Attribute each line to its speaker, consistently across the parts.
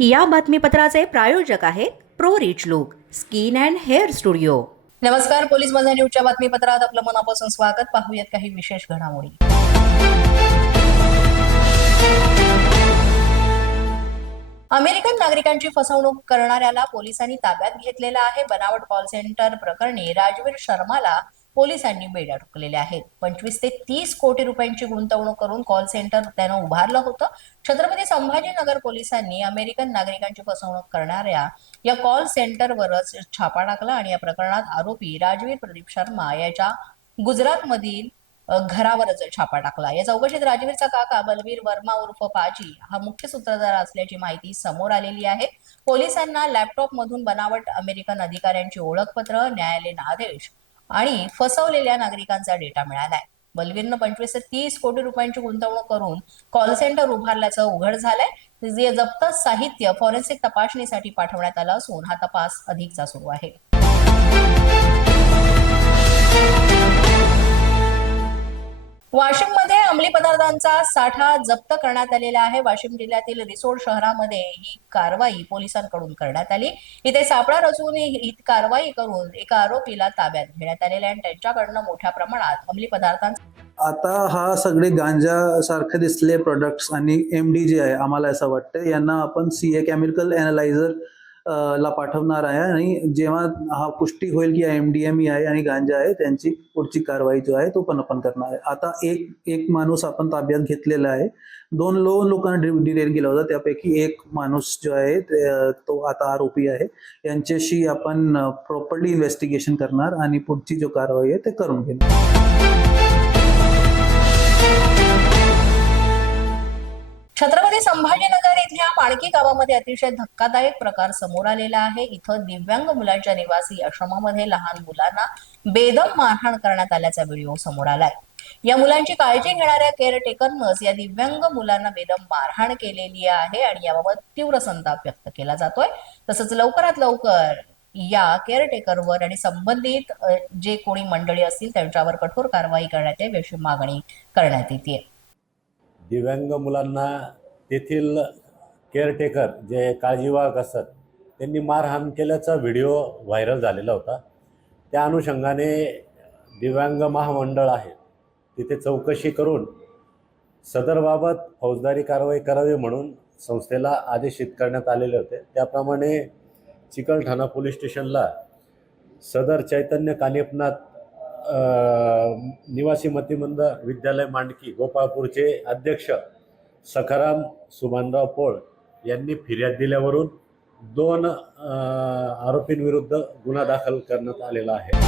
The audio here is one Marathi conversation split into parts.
Speaker 1: या बातमीपत्राचे प्रायोजक आहेत pro rich look skin and hair studio.
Speaker 2: नमस्कार पोलीस माझा न्यूजच्या बातमीपत्रात आपलं मनापासून स्वागत. पाहूयात काही विशेष घडामोडी. अमेरिकन नागरिकांची फसवणूक करणाऱ्याला पोलिसांनी ताब्यात घेतलेला आहे. बनावट कॉल सेंटर प्रकरणी राजवीर शर्माला पोलिसांनी बेड्या ठोकलेले आहेत. पंचवीस ते तीस कोटी रुपयांची गुंतवणूक करून कॉल सेंटर त्यानं उभारलं होतं. छत्रपती संभाजीनगर पोलिसांनी अमेरिकन नागरिकांची फसवणूक करणाऱ्या या कॉल सेंटरवरच छापा टाकला आणि या प्रकरणात आरोपी राजवीर प्रदीप शर्मा याच्या गुजरातमधील घरावरच छापा टाकला. या चौकशीत राजवीरचा काका बलवीर वर्मा उर्फ पाजी हा मुख्य सूत्रधार असल्याची माहिती समोर आलेली आहे. पोलिसांना लॅपटॉप मधून बनावट अमेरिकन अधिकाऱ्यांची ओळखपत्र न्यायालयीन आदेश आणि फसवलेल्या नागरिकांचा डेटा मिळालाय. बलवीरनं पंचवीस ते तीस कोटी रुपयांची गुंतवणूक करून कॉल सेंटर उभारल्याचं उघड झालंय. जे जप्त साहित्य फॉरेन्सिक तपासणीसाठी पाठवण्यात आलं असून हा तपास अधिकचा सुरू आहे. वाशिममध्ये अंमली पदार्थांचा साठा जप्त करण्यात आलेला आहे. वाशिम जिल्ह्यातील रिसोड शहरामध्ये ही कारवाई पोलिसांकडून करण्यात आली. इथे सापळा रचून ही कारवाई करून एका आरोपीला ताब्यात घेण्यात आलेले आहे आणि त्यांच्याकडनं मोठ्या प्रमाणात अंमली पदार्थांचा
Speaker 3: आता हा सगळे गांजा सारखे दिसले प्रोडक्ट्स आणि एम डी जे आहे आम्हाला असं वाटतं यांना आपण सी ए केमिकल अनालायझर ला पाठवणार आहे आणि जेव्हा हा पुष्टी होईल की एम डी एम आहे आणि गांजा आहे त्यांची पुढची कारवाई जो आहे तो पण आपण करणार आहे. आता एक एक माणूस आपण ताब्यात घेतलेला आहे. दोन लो लोकांना डिटेल केला होता. त्यापैकी एक माणूस जो आहे तो आता आरोपी आहे. यांच्याशी आपण प्रॉपरली इन्व्हेस्टिगेशन करणार आणि पुढची जो कारवाई आहे ते करून घेणार.
Speaker 2: छत्रपती संभाजीनगर इथल्या पाळकी गावामध्ये अतिशय धक्कादायक प्रकार समोर आलेला आहे. इथं दिव्यांग मुलांच्या निवासी आश्रमामध्ये लहान मुलांना बेदम मारहाण करण्यात आल्याचा व्हिडिओ समोर आलाय. या मुलांची काळजी घेणाऱ्या केअरटेकरनंच या दिव्यांग मुलांना बेदम मारहाण केलेली आहे आणि याबाबत तीव्र संताप व्यक्त केला जातोय. तसंच लवकरात लवकर या केअरटेकरवर आणि संबंधित जे कोणी मंडळी असतील त्यांच्यावर कठोर कारवाई करण्यात यावी अशी मागणी करण्यात येते
Speaker 4: दिव्यांग मुलांना तेथील केअरटेकर जे काळजीवाहक असतात त्यांनी मारहाण केल्याचा व्हिडिओ व्हायरल झालेला होता. त्या अनुषंगाने दिव्यांग महामंडळ आहे तिथे चौकशी करून सदरबाबत फौजदारी कारवाई करावी म्हणून संस्थेला आदेशित करण्यात आलेले होते. त्याप्रमाणे चिकलठाणा पोलीस स्टेशनला सदर चैतन्य कानिपनाथ निवासी मतिमंद विद्यालय मांडकी गोपाळपूरचे अध्यक्ष सखाराम सुभानराव पोळ यांनी फिर्याद दिल्यावरून दोन आरोपींविरुद्ध गुन्हा दाखल करण्यात आलेला आहे.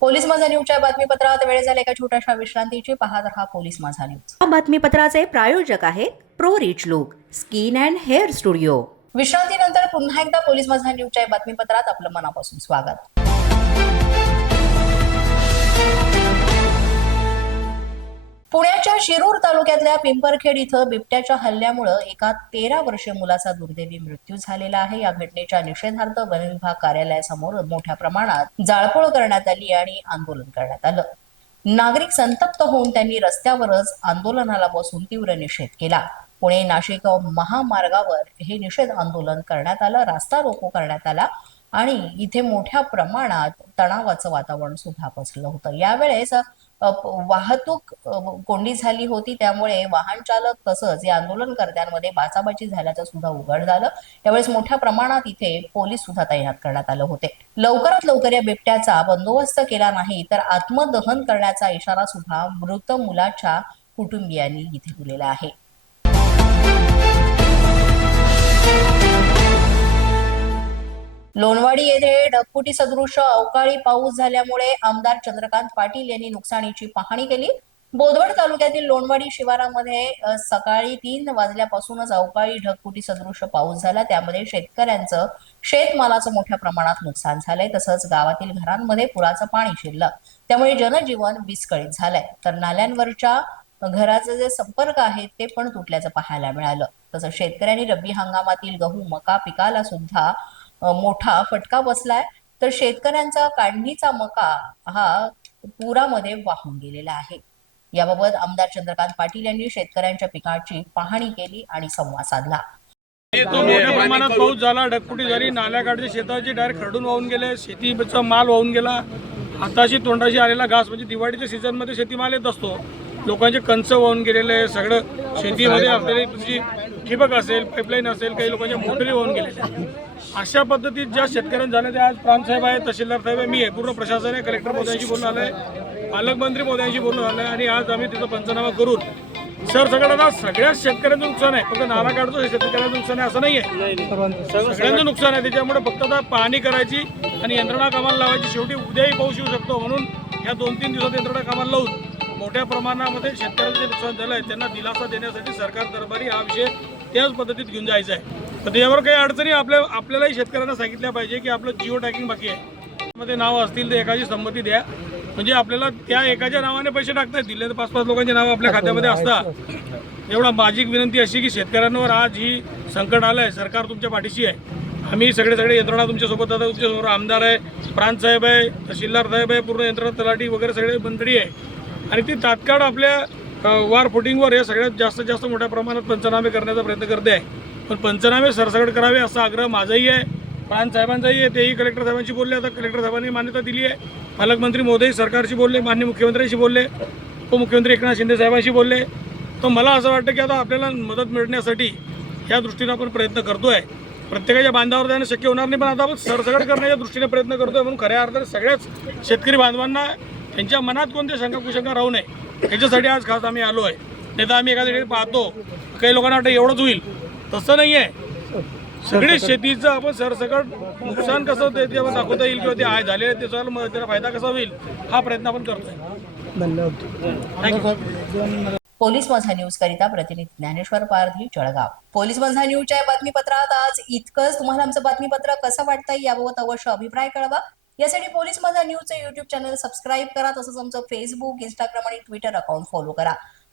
Speaker 2: पोलीस माझा न्यूजच्या बातमीपत्रात वेळ झाला एका छोट्याशा विश्रांतीची. पाहत रहा पोलीस माझा न्यूज.
Speaker 1: या बातमीपत्राचे प्रायोजक आहेत pro rich look skin and hair studio.
Speaker 2: विश्रांतीनंतर पुन्हा एकदा पोलीस माझा न्यूजच्या बातमीपत्रात आपलं मनापासून स्वागत. शिरूर तालुक्यातल्या पिंपरखेड इथं बिबट्याच्या हल्ल्यामुळं एका तेरा वर्षीय मुलाचा दुर्दैवी मृत्यू झालेला आहे. या घटनेच्या निषेधार्थ वन विभाग कार्यालयासमोर मोठ्या प्रमाणात जाळपोळ करण्यात आली आणि आंदोलन करण्यात आलं. नागरिक संतप्त होऊन त्यांनी रस्त्यावरच आंदोलनाला बसून तीव्र निषेध केला. पुणे नाशिक महामार्गावर हे निषेध आंदोलन करण्यात आलं रास्ता रोको करण्यात आला आणि इथे मोठ्या प्रमाणात तणावाचं वातावरण सुद्धा पसरलं होतं. यावेळेस वाहतूक कोंडी झाली होती त्यामुळे वाहन चालक तसंच या आंदोलनकर्त्यांमध्ये बाचाबाची झाल्याचं सुद्धा उघड झालं. त्यावेळेस मोठ्या प्रमाणात इथे पोलीस सुद्धा तैनात करण्यात आले होते. लवकरात लवकर या बिबट्याचा बंदोबस्त केला नाही तर आत्मदहन करण्याचा इशारा सुद्धा मृत मुलाच्या कुटुंबियांनी इथे दिलेला आहे. लोणवाडी येथे ढगफुटी सदृश अवकाळी पाऊस झाल्यामुळे आमदार चंद्रकांत पाटील यांनी नुकसानीची पाहणी केली. बोदवड तालुक्यातील लोणवाडी शिवारामध्ये सकाळी तीन वाजल्यापासूनच अवकाळी ढगफुटी सदृश पाऊस झाला. त्यामध्ये शेतकऱ्यांचं शेतमालाचं मोठ्या प्रमाणात नुकसान झालंय. तसंच गावातील घरांमध्ये पुराचं पाणी शिरलं. त्यामुळे जनजीवन विस्कळीत झालंय. तर नाल्यांवरच्या घराचे जे संपर्क आहेत ते पण तुटल्याचं पाहायला मिळालं. तसंच शेतकऱ्यांनी रब्बी हंगामातील गहू मका पिकाला सुद्धा मोठा फटका बसलाय तर शेतकऱ्यांचा काढणीचा मका हा पुरामध्ये वाहून गेलेला आहे. याबाबत आमदार चंद्रकांत पाटील यांनी शेतकऱ्यांच्या पिकाची पाहणी केली आणि संवाद साधला.
Speaker 5: प्रमाणात पाऊस झाला ढगफुटी झाली नाल्याकाठचे शेताची डायरेक्ट खरडून वाहून गेले शेतीचा माल वाहून गेला. हाताशी तोंडाशी आलेला घास म्हणजे दिवाळीच्या सीझनमध्ये शेतीमाल येत असतो. लोकांचे कंच वाहून गेलेले सगळं शेतीमध्ये आपल्याला तुमची ठिबक असेल पाईपलाईन असेल काही लोकांच्या मोटरी वाहून गेलेल्या अशा पद्धतीत ज्या शेतकऱ्यांना झाल्या त्या आज प्रांतसाहेब आहे तहसीलदार साहेब आहे मी आहे पूर्ण प्रशासन आहे कलेक्टर मोदयांशी बोलणं आलं आहे पालकमंत्री मोदयांशी बोलणं झालं आहे आणि आज आम्ही तिथं पंचनामा करून सर सगळ्यांना सगळ्याच शेतकऱ्यांचं नुकसान आहे. फक्त नाला काढतो शेतकऱ्यांचं नुकसान आहे असं नाही आहे सगळ्यांचं नुकसान आहे. त्याच्यामुळे फक्त आता पाहणी करायची आणि यंत्रणा कामाला लावायची. शेवटी उद्याही पाऊस येऊ शकतो म्हणून ह्या दोन तीन दिवसात यंत्रणा कामाला लावून मोठ्या प्रमाणामध्ये शेतकऱ्यांचं जे नुकसान झालं आहे त्यांना दिलासा देण्यासाठी सरकार दरबारी हा विषय त्याच पद्धतीत घेऊन जायचा आहे. तर त्याच्यावर काही अडचणी आपल्या आपल्यालाही शेतकऱ्यांना सांगितल्या पाहिजे की आपलं जिओ टॅगिंग बाकी आहे. मध्ये नाव असतील तर एकाची संमती द्या. म्हणजे आपल्याला त्या एकाच्या नावाने पैसे टाकता येतील. तर पाच पाच लोकांचे नाव आपल्या खात्यामध्ये असतात. एवढा माझी विनंती अशी की शेतकऱ्यांवर आज ही संकट आलं आहे सरकार तुमच्या पाठीशी आहे. आम्ही सगळे सगळे यंत्रणा तुमच्यासोबत आता तुमच्यासमोर आमदार आहे. प्रांत साहेब आहे तहसीलदार साहेब आहे पूर्ण यंत्रणा तलाठी वगैरे सगळे मंत्री आहे. आणि ती तात्काळ आपल्या वार फुटिंगवर हे सगळ्यात जास्तीत जास्त मोठ्या प्रमाणात पंचनामे करण्याचा प्रयत्न करते आहे. पण पंचनामे सरसकट करावे असा आग्रह माझाही आहे. प्रांत साहेबांचाही आहे. तेही कलेक्टर साहेबांशी बोलले. आता कलेक्टर साहेबांनी मान्यता दिली आहे. पालकमंत्री मोदी सरकारशी बोलले. माननीय मुख्यमंत्र्यांशी बोलले. उपमुख्यमंत्री एकनाथ शिंदे साहेबांशी बोलले. तर मला असं वाटतं की आता आपल्याला मदत मिळण्यासाठी या दृष्टीनं आपण प्रयत्न करतो आहे प्रत्येकाच्या बांधावर जाणं शक्य होणार नाही पण आता आपण सरसगड करण्याच्या दृष्टीने प्रयत्न करतो आहे म्हणून खऱ्या अर्थाने सगळ्याच शेतकरी बांधवांना त्यांच्या मनात कोणत्या शंका कुशंका राहू नये याच्यासाठी आज खास आम्ही आलो आहे नाही तर आम्ही एखाद्या ठिकाणी पाहतो. काही लोकांना वाटतं एवढंच होईल. तसं नाही आहे सगळी शेतीचं आपण सरसकट नुकसान कसं होतं ते आपण दाखवता येईल किंवा ते आहे झाले त्याचा मग त्याला फायदा कसा होईल हा प्रयत्न आपण करतोय. थँक्यू
Speaker 2: पोलीस माझा न्यूज करिता प्रतिनिधी ज्ञानेश्वर पारधी जळगाव. पोलीस माझा न्यूजच्या या बातमीपत्रात आज इतकंच. तुम्हाला आमचं बातमीपत्र कसं वाटतंय याबाबत अवश्य अभिप्राय कळवा. यासाठी पोलीस माझा न्यूजचं युट्यूब चॅनल सबस्क्राईब करा तसंच आमचं फेसबुक इंस्टाग्राम आणि ट्विटर अकाउंट फॉलो करा.